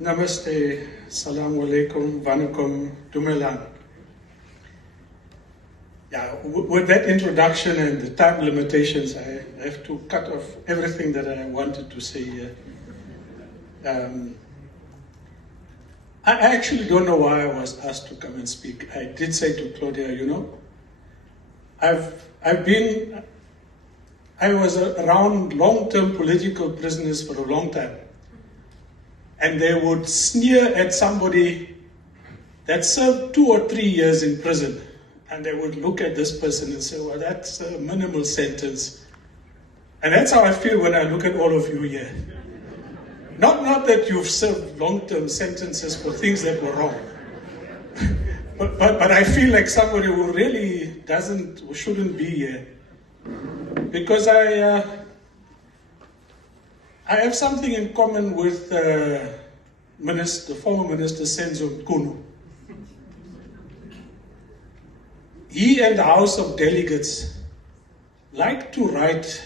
Namaste, Assalamu alaikum, Vanakkam, Dumelan. Yeah, with that introduction and the time limitations, I have to cut off everything that I wanted to say here. I actually don't know why I was asked to come and speak. I did say to Claudia, you know, I was around long-term political prisoners for a long time. And they would sneer at somebody that served 2 or 3 years in prison. And they would look at this person and say, well, that's a minimal sentence. And that's how I feel when I look at all of you here. Not that you've served long-term sentences for things that were wrong. but I feel like somebody who really shouldn't be here. Because I have something in common with the former Minister Senzo Mkunu. He and the House of Delegates like to write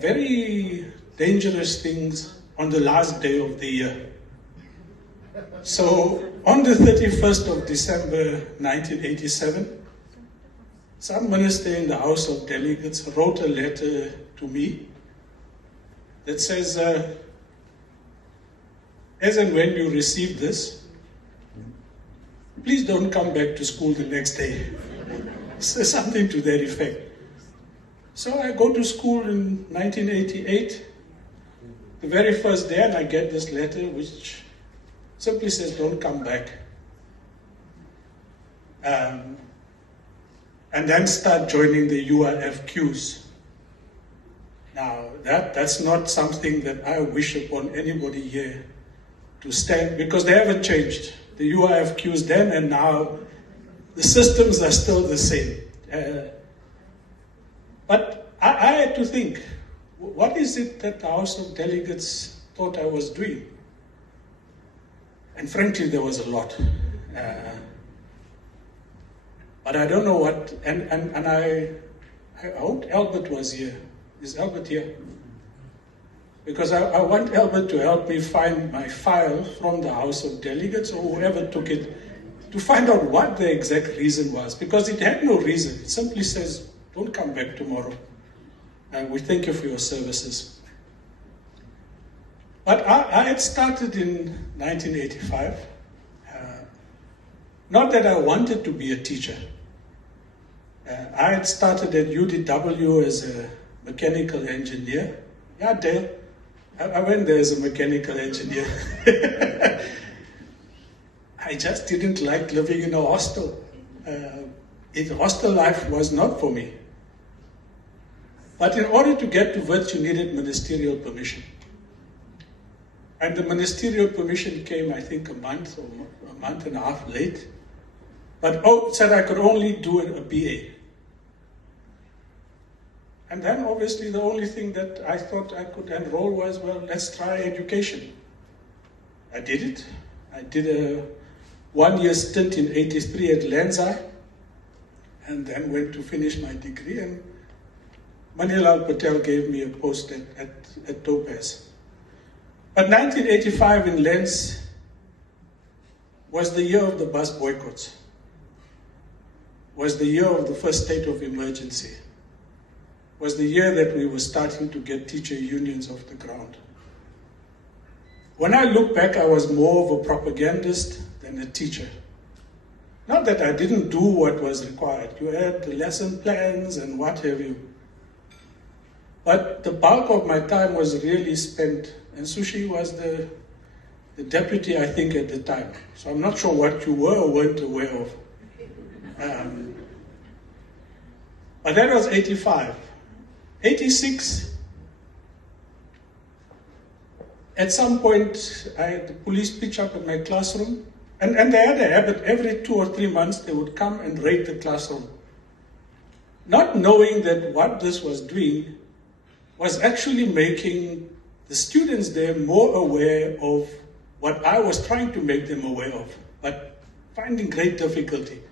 very dangerous things on the last day of the year. So on the 31st of December 1987, some minister in the House of Delegates wrote a letter to me that says, as and when you receive this, please don't come back to school the next day. Something to that effect. So I go to school in 1988, the very first day, and I get this letter which simply says, don't come back. And then start joining the UIF queues. Now, that's not something that I wish upon anybody here to stand, because they haven't changed. The UIF queues then and now, the systems are still the same. But I had to think, what is it that the House of Delegates thought I was doing? And frankly, there was a lot. But I don't know what, and I hope Albert was here. Is Albert here? Because I want Albert to help me find my file from the House of Delegates or whoever took it to find out what the exact reason was. Because it had no reason. It simply says, don't come back tomorrow. And we thank you for your services. But I had started in 1985. Not that I wanted to be a teacher. I had started at UDW as a mechanical engineer. Yeah, Dale. I went there as a mechanical engineer. I just didn't like living in a hostel. Hostel life was not for me. But in order to get to Wits, you needed ministerial permission. And the ministerial permission came, I think, a month and a half late. But said I could only do a BA. And then obviously the only thing that I thought I could enroll was, well, let's try education. I did it. I did a 1-year stint in '83 at Lenz, and then went to finish my degree, and Manilal Patel gave me a post at Topaz. But 1985 in Lenz was the year of the bus boycotts, was the year of the first state of emergency, was the year that we were starting to get teacher unions off the ground. When I look back, I was more of a propagandist than a teacher. Not that I didn't do what was required. You had the lesson plans and what have you. But the bulk of my time was really spent, and Sushi was the deputy, I think, at the time. So I'm not sure what you were or weren't aware of. But that was 85. 86, at some point, I had the police pitch up at my classroom, and they had a habit, every 2 or 3 months, they would come and raid the classroom. Not knowing that what this was doing was actually making the students there more aware of what I was trying to make them aware of, but finding great difficulty.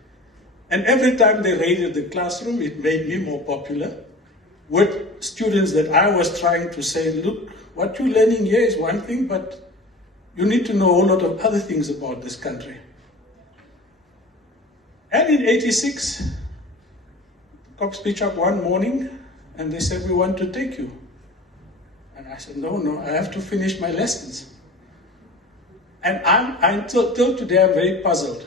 And every time they raided the classroom, it made me more popular with students that I was trying to say, look, what you're learning here is one thing, but you need to know a whole lot of other things about this country. And in '86, the cops pitched up one morning and they said, we want to take you. And I said, no, I have to finish my lessons. And until today, I'm very puzzled.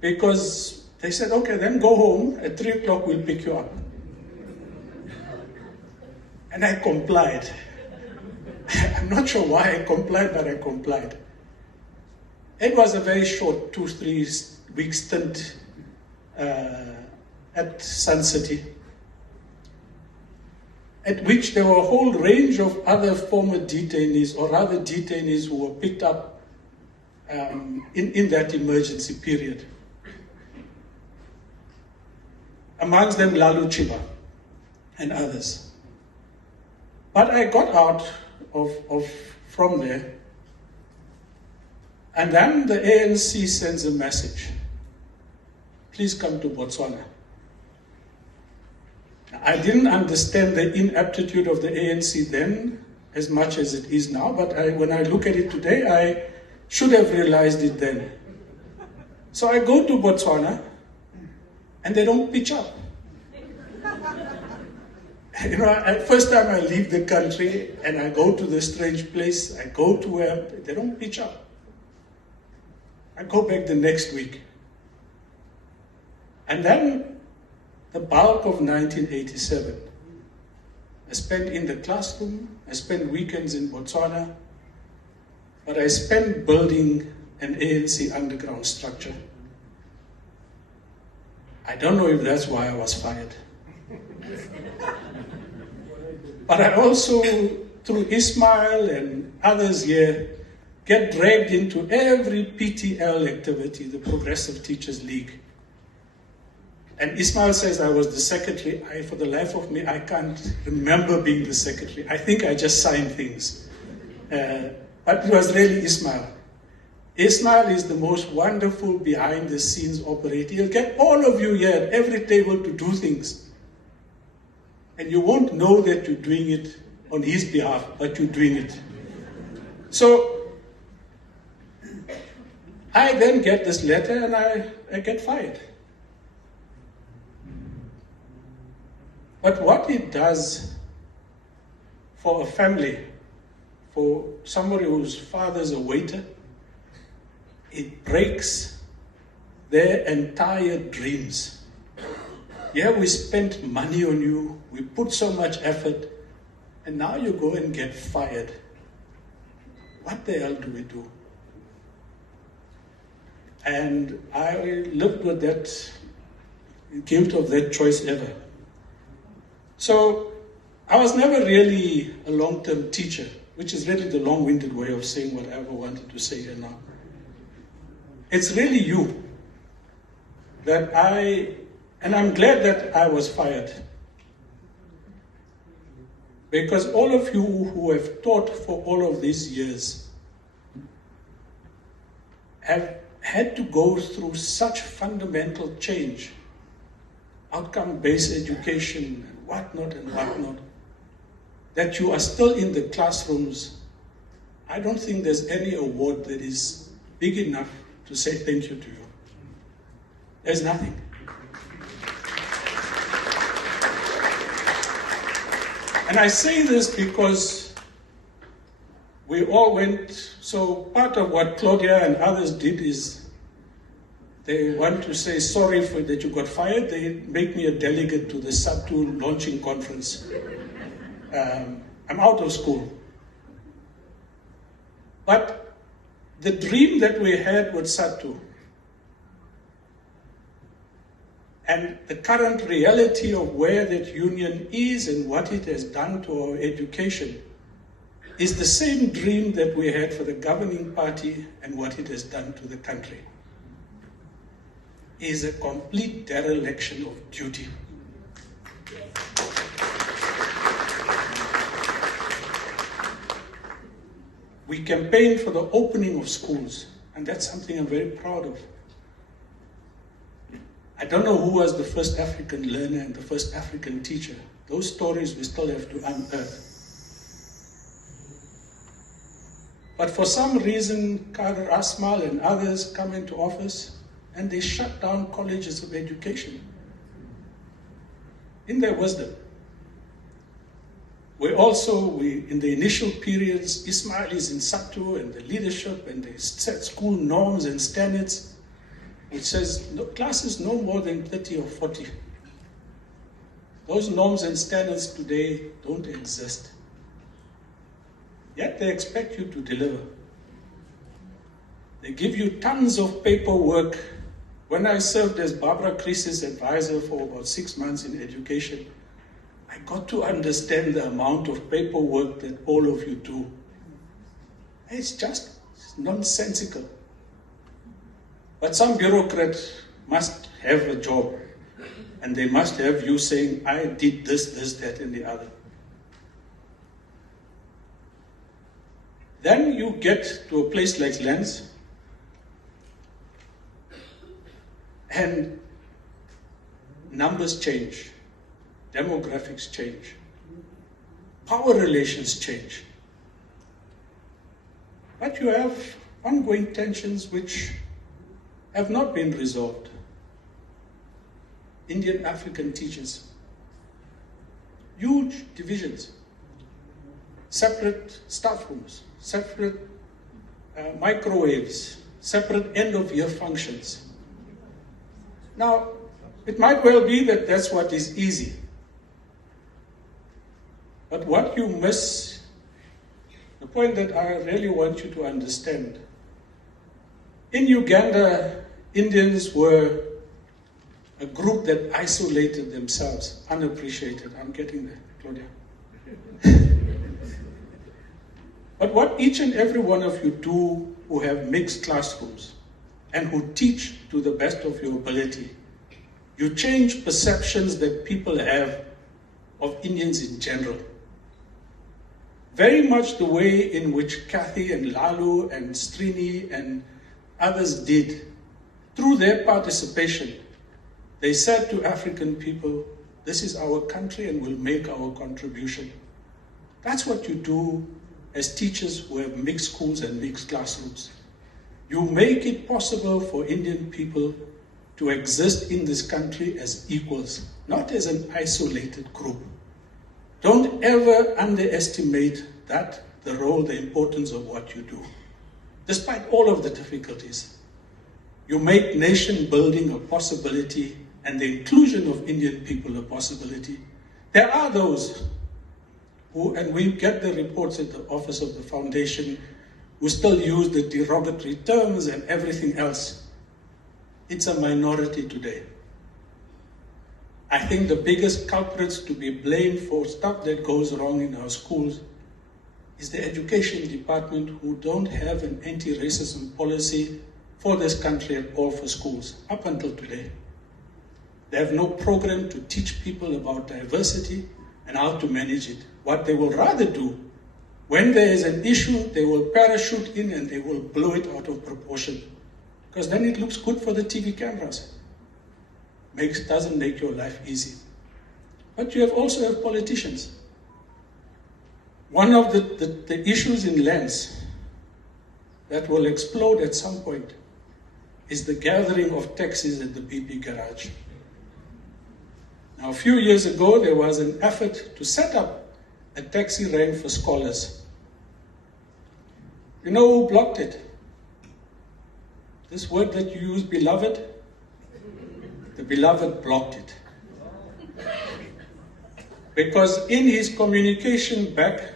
Because they said, okay, then go home. At 3 o'clock, we'll pick you up. And I complied. I'm not sure why I complied, but I complied. It was a very short 2-3 week stint at Sun City, at which there were a whole range of other former detainees, or rather detainees who were picked up in that emergency period. Amongst them Lalu Chiba and others. But I got out from there, and then the ANC sends a message. Please come to Botswana. I didn't understand the ineptitude of the ANC then as much as it is now, but when I look at it today, I should have realized it then. So I go to Botswana, and they don't pitch up. You know, first time I leave the country and I go to the strange place, I go to where they don't pitch up. I go back the next week. And then the bulk of 1987, I spent in the classroom, I spent weekends in Botswana, but I spent building an ANC underground structure. I don't know if that's why I was fired. But I also, through Ismail and others here, get dragged into every PTL activity, the Progressive Teachers League. And Ismail says I was the secretary. For the life of me, I can't remember being the secretary. I think I just signed things. But it was really Ismail. Ismail is the most wonderful behind-the-scenes operator. He'll get all of you here at every table to do things. And you won't know that you're doing it on his behalf, but you're doing it. So I then get this letter and I get fired. But what it does for a family, for somebody whose father's a waiter, it breaks their entire dreams. Yeah, we spent money on you, we put so much effort, and now you go and get fired. What the hell do we do? And I lived with that guilt of that choice ever. So I was never really a long-term teacher, which is really the long-winded way of saying what I ever wanted to say here now. It's really you that and I'm glad that I was fired. Because all of you who have taught for all of these years have had to go through such fundamental change, outcome-based education, and whatnot, that you are still in the classrooms. I don't think there's any award that is big enough to say thank you to you. There's nothing. And I say this because we all went, so part of what Claudia and others did is they want to say sorry for that you got fired. They make me a delegate to the SATU launching conference. I'm out of school. But the dream that we had with SATU and the current reality of where that union is and what it has done to our education is the same dream that we had for the governing party and what it has done to the country. It is a complete dereliction of duty. We campaigned for the opening of schools, and that's something I'm very proud of. I don't know who was the first African learner and the first African teacher. Those stories we still have to unearth. But for some reason, Kader Asmal and others come into office and they shut down colleges of education in their wisdom. In the initial periods, Ismailis in Satu and the leadership, and they set school norms and standards, which says classes no more than 30 or 40. Those norms and standards today don't exist. Yet they expect you to deliver. They give you tons of paperwork. When I served as Barbara Creasy's advisor for about 6 months in education, I got to understand the amount of paperwork that all of you do. It's nonsensical. But some bureaucrat must have a job, and they must have you saying, I did this, that, and the other. Then you get to a place like Lenz, and numbers change, demographics change, power relations change. But you have ongoing tensions which have not been resolved. Indian African teachers, huge divisions, separate staff rooms, separate microwaves, separate end-of-year functions. Now, it might well be that that's what is easy. But what you miss, the point that I really want you to understand, in Uganda, Indians were a group that isolated themselves, unappreciated. I'm getting there, Claudia. But what each and every one of you do who have mixed classrooms and who teach to the best of your ability, you change perceptions that people have of Indians in general. Very much the way in which Kathy and Lalu and Srini and others did. Through their participation, they said to African people, this is our country and we'll make our contribution. That's what you do as teachers who have mixed schools and mixed classrooms. You make it possible for Indian people to exist in this country as equals, not as an isolated group. Don't ever underestimate the role, the importance of what you do. Despite all of the difficulties, you make nation building a possibility and the inclusion of Indian people a possibility. There are those who, and we get the reports at the office of the foundation, who still use the derogatory terms and everything else. It's a minority today. I think the biggest culprits to be blamed for stuff that goes wrong in our schools is the education department, who don't have an anti-racism policy for this country at all for schools, up until today. They have no program to teach people about diversity and how to manage it. What they will rather do, when there is an issue, they will parachute in and they will blow it out of proportion. Because then it looks good for the TV cameras. Doesn't make your life easy. But you also have politicians. One of the issues in Lenz that will explode at some point is the gathering of taxis at the BP garage. Now, a few years ago, there was an effort to set up a taxi rank for scholars. You know who blocked it? This word that you use, beloved, the beloved blocked it. Because in his communication back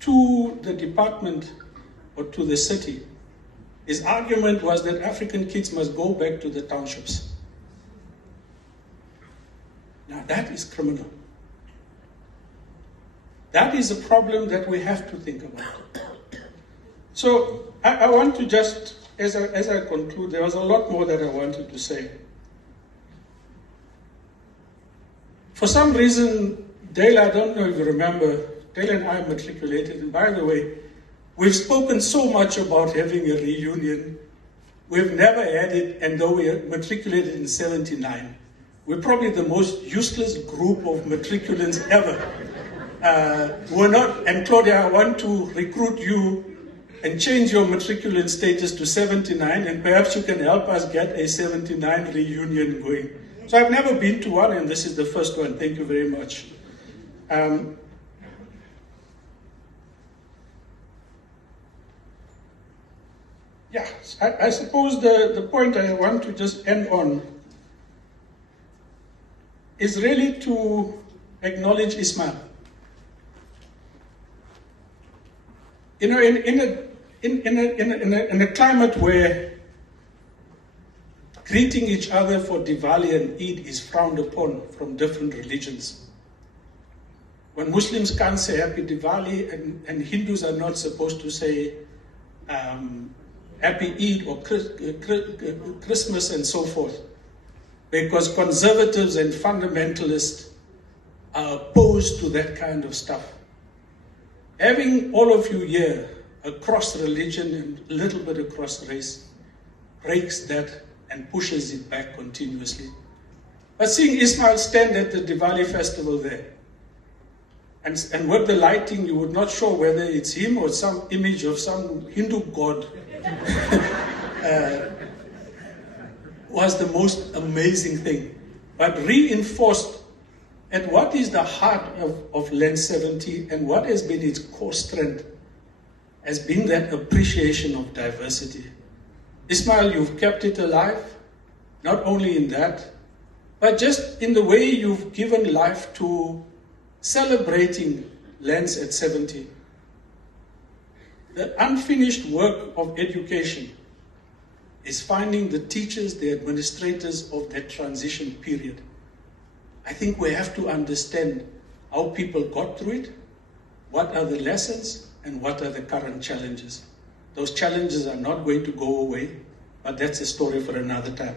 to the department or to the city, his argument was that African kids must go back to the townships. Now that is criminal. That is a problem that we have to think about. So I want to just, as I conclude, there was a lot more that I wanted to say. For some reason, Dale, I don't know if you remember, Dale and I matriculated, and by the way, we've spoken so much about having a reunion. We've never had it, and though we matriculated in 79, we're probably the most useless group of matriculants ever. We're not, and Claudia, I want to recruit you and change your matriculant status to 79, and perhaps you can help us get a 79 reunion going. So I've never been to one, and this is the first one. Thank you very much. Yeah, I suppose the point I want to just end on is really to acknowledge Ismail. You know, in a climate where greeting each other for Diwali and Eid is frowned upon from different religions, when Muslims can't say Happy Diwali and Hindus are not supposed to say Happy Eid or Christmas and so forth, because conservatives and fundamentalists are opposed to that kind of stuff. Having all of you here across religion and a little bit across race breaks that and pushes it back continuously. But seeing Ismail stand at the Diwali festival there, and with the lighting, you would not sure whether it's him or some image of some Hindu god, was the most amazing thing. But reinforced at what is the heart of Lenz 70 and what has been its core strength has been that appreciation of diversity. Ismail, you've kept it alive, not only in that, but just in the way you've given life to celebrating Lenz at 70. The unfinished work of education is finding the teachers, the administrators of that transition period. I think we have to understand how people got through it, what are the lessons, and what are the current challenges. Those challenges are not going to go away, but that's a story for another time.